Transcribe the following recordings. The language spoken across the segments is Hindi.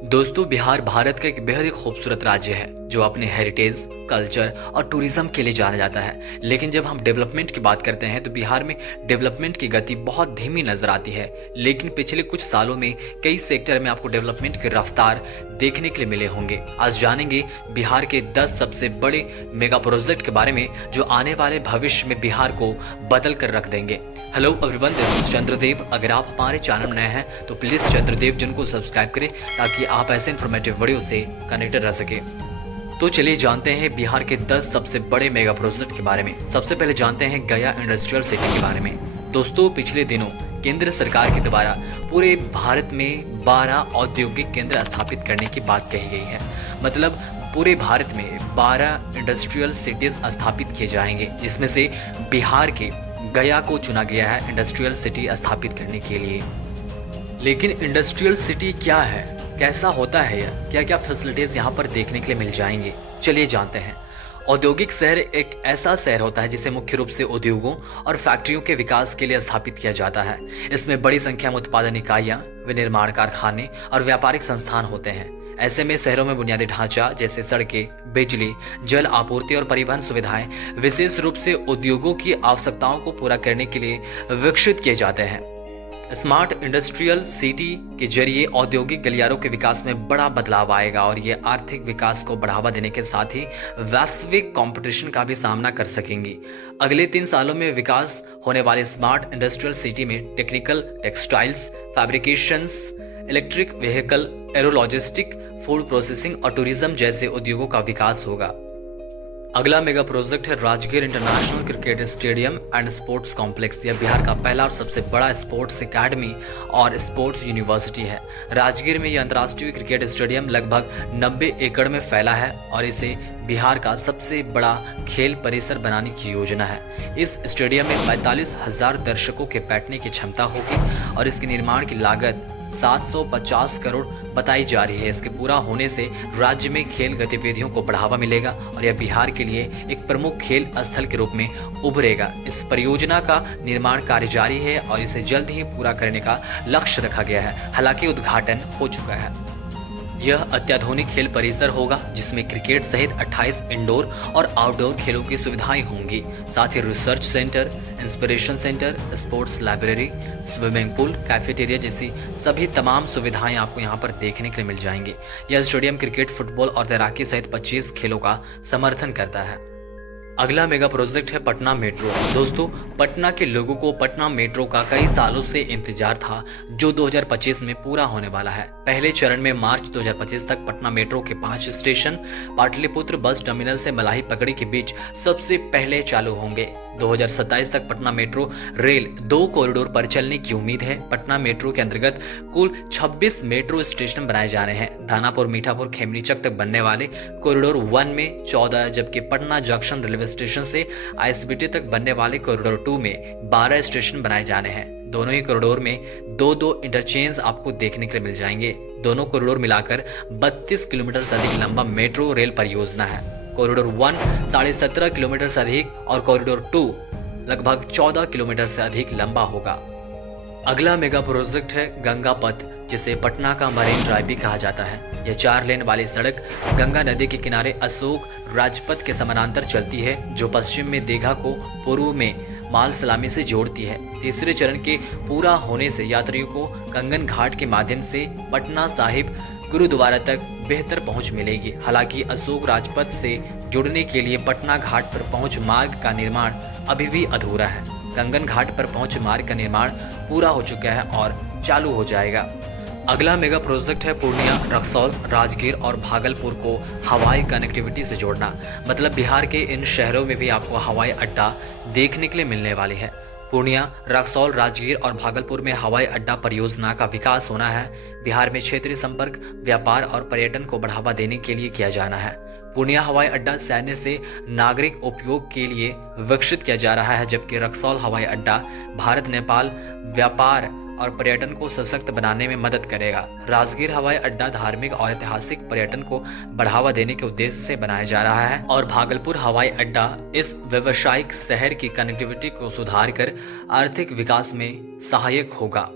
दोस्तों, बिहार भारत का एक बेहद ही खूबसूरत राज्य है जो अपने हेरिटेज, कल्चर और टूरिज्म के लिए जाना जाता है। लेकिन जब हम डेवलपमेंट की बात करते हैं तो बिहार में डेवलपमेंट की गति बहुत धीमी नजर आती है। लेकिन पिछले कुछ सालों में कई सेक्टर में आपको डेवलपमेंट की रफ्तार देखने के लिए मिले होंगे। आज जानेंगे बिहार के 10 सबसे बड़े मेगा प्रोजेक्ट के बारे में जो आने वाले भविष्य में बिहार को बदल कर रख देंगे। Hello everyone, this is Chandradev. अगर आप हमारे चैनल में नए हैं तो प्लीज चंद्रदेव जिन को सब्सक्राइब करें ताकि आप ऐसे इन्फॉर्मेटिव वीडियो से कनेक्टेड रह सके। तो चलिए जानते हैं बिहार के 10 सबसे बड़े मेगा प्रोजेक्ट के बारे में। सबसे पहले जानते हैं गया इंडस्ट्रियल सिटी के बारे में। दोस्तों, पिछले दिनों केंद्र सरकार के द्वारा पूरे भारत में 12 औद्योगिक केंद्र स्थापित करने की बात कही गई है। मतलब पूरे भारत में 12 इंडस्ट्रियल सिटीज स्थापित किए जाएंगे, जिसमें से बिहार के गया को चुना गया है इंडस्ट्रियल सिटी स्थापित करने के लिए। लेकिन इंडस्ट्रियल सिटी क्या है, कैसा होता है यह, क्या क्या फैसिलिटीज यहाँ पर देखने के लिए मिल जाएंगे, चलिए जानते हैं। औद्योगिक शहर एक ऐसा शहर होता है जिसे मुख्य रूप से उद्योगों और फैक्ट्रियों के विकास के लिए स्थापित किया जाता है। इसमें बड़ी संख्या में उत्पादन इकाइयां, विनिर्माण कारखाने और व्यापारिक संस्थान होते हैं। ऐसे में शहरों में बुनियादी ढांचा जैसे सड़कें, बिजली, जल आपूर्ति और परिवहन सुविधाएं विशेष रूप से उद्योगों की आवश्यकताओं को पूरा करने के लिए विकसित किए जाते हैं। स्मार्ट इंडस्ट्रियल सिटी के जरिए औद्योगिक गलियारों के विकास में बड़ा बदलाव आएगा और ये आर्थिक विकास को बढ़ावा देने के साथ ही वैश्विक कंपटीशन का भी सामना कर सकेंगी। अगले 3 सालों में विकास होने वाले स्मार्ट इंडस्ट्रियल सिटी में technical, textiles, fabrications, electric vehicle, aero logistic, food processing और टूरिज्म जैसे उद्योगों का विकास होगा। अगला मेगा प्रोजेक्ट है Rajgir international cricket stadium and sports complex. यह बिहार का पहला और सबसे बड़ा स्पोर्ट्स एकेडमी और स्पोर्ट्स यूनिवर्सिटी है। राजगीर में यह अंतर्राष्ट्रीय क्रिकेट स्टेडियम लगभग 90 एकड़ में फैला है और इसे बिहार का सबसे बड़ा खेल परिसर बनाने की योजना है। इस स्टेडियम में 45,000 दर्शकों के बैठने की क्षमता होगी और इसके निर्माण की लागत 750 करोड़ बताई जा रही है। इसके पूरा होने से राज्य में खेल गतिविधियों को बढ़ावा मिलेगा और यह बिहार के लिए एक प्रमुख खेल स्थल के रूप में उभरेगा। इस परियोजना का निर्माण कार्य जारी है और इसे जल्द ही पूरा करने का लक्ष्य रखा गया है। हालांकि उद्घाटन हो चुका है। यह अत्याधुनिक खेल परिसर होगा जिसमें क्रिकेट सहित 28 इंडोर और आउटडोर खेलों की सुविधाएं होंगी। साथ ही research centre, inspiration centre, sports library, swimming pool, cafeteria जैसी सभी तमाम सुविधाएं आपको यहां पर देखने के लिए मिल जाएंगी। यह स्टेडियम क्रिकेट, फुटबॉल और तैराकी सहित 25 खेलों का समर्थन करता है। अगला मेगा प्रोजेक्ट है पटना मेट्रो। दोस्तों, पटना के लोगों को पटना मेट्रो का कई सालों से इंतजार था जो 2025 में पूरा होने वाला है। पहले चरण में मार्च 2025 तक पटना मेट्रो के 5 स्टेशन पाटलिपुत्र बस टर्मिनल से मलाही पकड़ी के बीच सबसे पहले चालू होंगे। 2027 तक पटना मेट्रो रेल 2 कॉरिडोर पर चलने की उम्मीद है। पटना मेट्रो के अंतर्गत कुल 26 मेट्रो स्टेशन बनाए जा रहे हैं। दानापुर, मीठापुर, खेमनीचक तक बनने वाले कॉरिडोर 1 में 14, जबकि पटना जंक्शन रेलवे स्टेशन से आईएसबीटी तक बनने वाले कॉरिडोर 2 में 12 स्टेशन बनाए जाने हैं। दोनों ही कॉरिडोर में 2-2 इंटरचेंज आपको देखने के लिए मिल जाएंगे। दोनों कॉरिडोर मिलाकर 32 किलोमीटर से अधिक लंबा मेट्रो रेल परियोजना है। कॉरिडोर 1 17.5 किलोमीटर से अधिक और कॉरिडोर 2 लगभग 14 किलोमीटर से अधिक लंबा होगा। अगला मेगा प्रोजेक्ट है गंगा पथ, जिसे पटना का मरीन ड्राइव भी कहा जाता है। यह 4 लेन वाली सड़क गंगा नदी के किनारे अशोक राजपथ के समानांतर चलती है जो पश्चिम में दीघा को पूर्व में माल सलामी से जोड़ती है। तीसरे चरण के पूरा होने से यात्रियों को कंगन घाट के माध्यम से पटना साहिब गुरुद्वारा तक बेहतर पहुंच मिलेगी। हालांकि अशोक राजपथ से जुड़ने के लिए पटना घाट पर पहुंच मार्ग का निर्माण अभी भी अधूरा है। कंगन घाट पर पहुंच मार्ग का निर्माण पूरा हो चुका है और चालू हो जाएगा। अगला मेगा प्रोजेक्ट है पूर्णिया, रक्सौल, राजगीर और भागलपुर को हवाई कनेक्टिविटी से जोड़ना। मतलब बिहार के इन शहरों में भी आपको हवाई अड्डा देखने के लिए मिलने वाली है। पूर्णिया, रक्सौल, राजगीर और भागलपुर में हवाई अड्डा परियोजना का विकास होना है। बिहार में क्षेत्रीय संपर्क, व्यापार और पर्यटन को बढ़ावा देने के लिए किया जाना है। पूर्णिया हवाई अड्डा सैन्य से नागरिक उपयोग के लिए विकसित किया जा रहा है, जबकि रक्सौल हवाई अड्डा भारत नेपाल व्यापार और पर्यटन को सशक्त बनाने में मदद करेगा। राजगीर हवाई अड्डा धार्मिक और ऐतिहासिक पर्यटन को बढ़ावा देने के उद्देश्य से बनाया जा रहा है और भागलपुर हवाई अड्डा इस व्यावसायिक शहर की कनेक्टिविटी को सुधार कर आर्थिक विकास में सहायक होगा।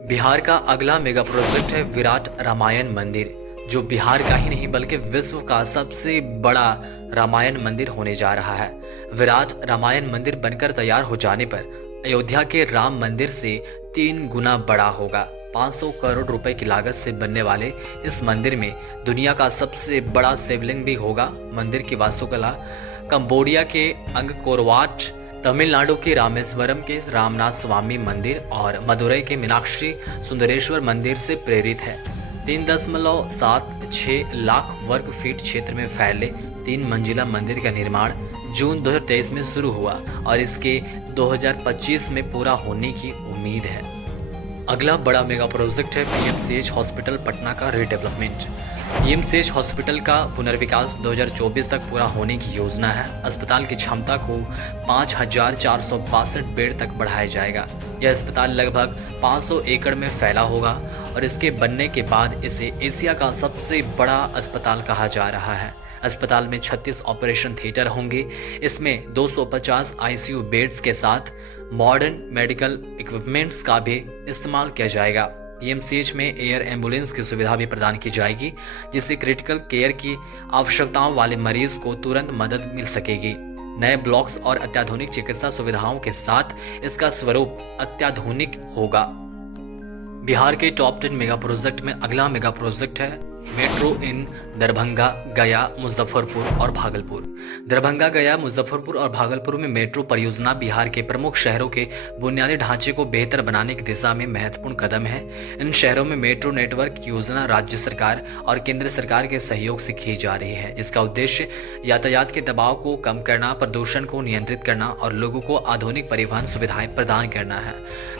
बिहार का अगला मेगा प्रोजेक्ट है विराट रामायण मंदिर, जो बिहार का ही नहीं बल्कि विश्व का सबसे बड़ा रामायण मंदिर होने जा रहा है। विराट रामायण मंदिर बनकर तैयार हो जाने पर अयोध्या के राम मंदिर से 3 गुना बड़ा होगा। 500 करोड़ रुपए की लागत से बनने वाले इस मंदिर में दुनिया का सबसे बड़ा शिवलिंग भी होगा। मंदिर की वास्तुकला कंबोडिया के अंगकोर वाट, तमिलनाडु के रामेश्वरम के रामनाथ स्वामी मंदिर और मदुरई के मीनाक्षी सुंदरेश्वर मंदिर से प्रेरित है। 3.76 लाख वर्ग फीट क्षेत्र में फैले 3 मंजिला मंदिर का निर्माण जून 2023 में शुरू हुआ और इसके 2025 में पूरा होने की उम्मीद है। अगला बड़ा मेगा प्रोजेक्ट है पीएमसीएच हॉस्पिटल पटना का रीडेवलपमेंट। पीएमसीएच हॉस्पिटल का पुनर्विकास 2024 तक पूरा होने की योजना है। अस्पताल की क्षमता को 5,462 बेड तक बढ़ाया जाएगा। यह अस्पताल लगभग 500 एकड़ में फैला होगा और इसके बनने के बाद इसे एशिया का सबसे बड़ा अस्पताल कहा जा रहा है। अस्पताल में 36 ऑपरेशन थिएटर होंगे। इसमें 250 आईसीयू बेड्स के साथ मॉडर्न मेडिकल इक्विपमेंट्स का भी इस्तेमाल किया जाएगा। पीएमसीएच में एयर एम्बुलेंस की सुविधा भी प्रदान की जाएगी, जिससे क्रिटिकल केयर की आवश्यकताओं वाले मरीज को तुरंत मदद मिल सकेगी। नए ब्लॉक्स और अत्याधुनिक चिकित्सा सुविधाओं के साथ इसका स्वरूप अत्याधुनिक होगा। बिहार के टॉप 10 मेगा प्रोजेक्ट में अगला मेगा प्रोजेक्ट है मेट्रो इन दरभंगा, गया, मुजफ्फरपुर और भागलपुर। दरभंगा, गया, मुजफ्फरपुर और भागलपुर में मेट्रो परियोजना बिहार के प्रमुख शहरों के बुनियादी ढांचे को बेहतर बनाने की दिशा में महत्वपूर्ण कदम है। इन शहरों में मेट्रो नेटवर्क की योजना राज्य सरकार और केंद्र सरकार के सहयोग से की जा रही है, जिसका उद्देश्य यातायात के दबाव को कम करना, प्रदूषण को नियंत्रित करना और लोगों को आधुनिक परिवहन सुविधाएं प्रदान करना है।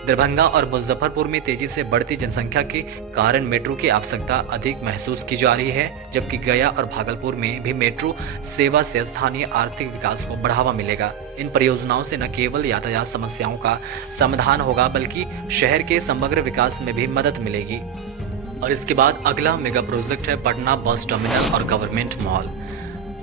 दरभंगा और मुजफ्फरपुर में तेजी से बढ़ती जनसंख्या के कारण मेट्रो की आवश्यकता अधिक महसूस की जा रही है, जबकि गया और भागलपुर में भी मेट्रो सेवा से स्थानीय आर्थिक विकास को बढ़ावा मिलेगा। इन परियोजनाओं से न केवल यातायात समस्याओं का समाधान होगा, बल्कि शहर के समग्र विकास में भी मदद मिलेगी। और इसके बाद अगला मेगा प्रोजेक्ट है पटना बस टर्मिनल और गवर्नमेंट मॉल।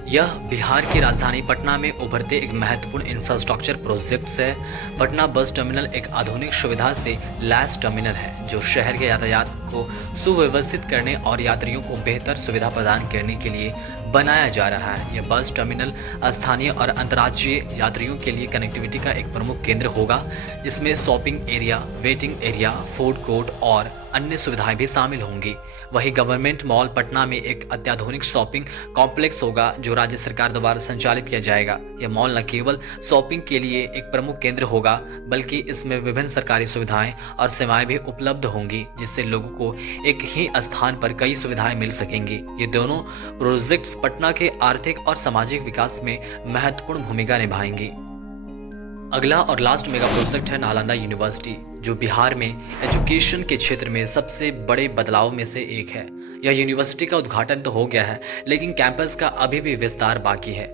यह बिहार की राजधानी पटना में उभरते एक महत्वपूर्ण इंफ्रास्ट्रक्चर प्रोजेक्ट है। पटना बस टर्मिनल एक आधुनिक सुविधा से लैस टर्मिनल है, जो शहर के यातायात को सुव्यवस्थित करने और यात्रियों को बेहतर सुविधा प्रदान करने के लिए बनाया जा रहा है। यह बस टर्मिनल स्थानीय और अंतर्राज्यीय यात्रियों के लिए कनेक्टिविटी का एक प्रमुख केंद्र होगा, जिसमें shopping area, waiting area, food court और अन्य सुविधाएं भी शामिल होंगी। वहीं गवर्नमेंट मॉल पटना में एक अत्याधुनिक शॉपिंग कॉम्प्लेक्स होगा, जो राज्य सरकार द्वारा संचालित किया जाएगा। यह मॉल न केवल शॉपिंग के लिए एक प्रमुख केंद्र होगा, बल्कि इसमें विभिन्न सरकारी सुविधाएं और सेवाएं भी उपलब्ध होंगी, जिससे लोगों को एक ही स्थान पर कई सुविधाएं मिल सकेंगी। ये दोनों प्रोजेक्ट्स पटना के आर्थिक और सामाजिक विकास में महत्वपूर्ण भूमिका निभाएंगी। अगला और लास्ट मेगा प्रोजेक्ट है नालंदा यूनिवर्सिटी, जो बिहार में एजुकेशन के क्षेत्र में सबसे बड़े बदलाव में से एक है। यह यूनिवर्सिटी का उद्घाटन तो हो गया है, लेकिन कैंपस का अभी भी विस्तार बाकी है।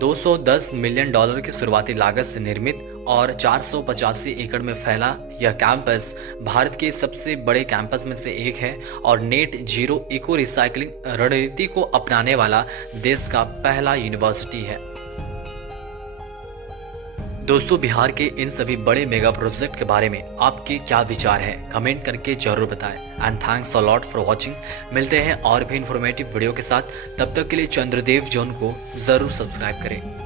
$210 मिलियन की शुरुआती लागत से निर्मित और 485 एकड़ में फैला यह कैंपस भारत के सबसे बड़े कैंपस में से एक है और नेट जीरो इको रिसाइकलिंग रणनीति को अपनाने वाला देश का पहला यूनिवर्सिटी है। दोस्तों, बिहार के इन सभी बड़े मेगा प्रोजेक्ट के बारे में आपके क्या विचार हैं? कमेंट करके जरूर बताएं। And thanks a lot for watching. मिलते हैं और भी इंफॉर्मेटिव वीडियो के साथ। तब तक के लिए चंद्रदेव जोन को जरूर सब्सक्राइब करें।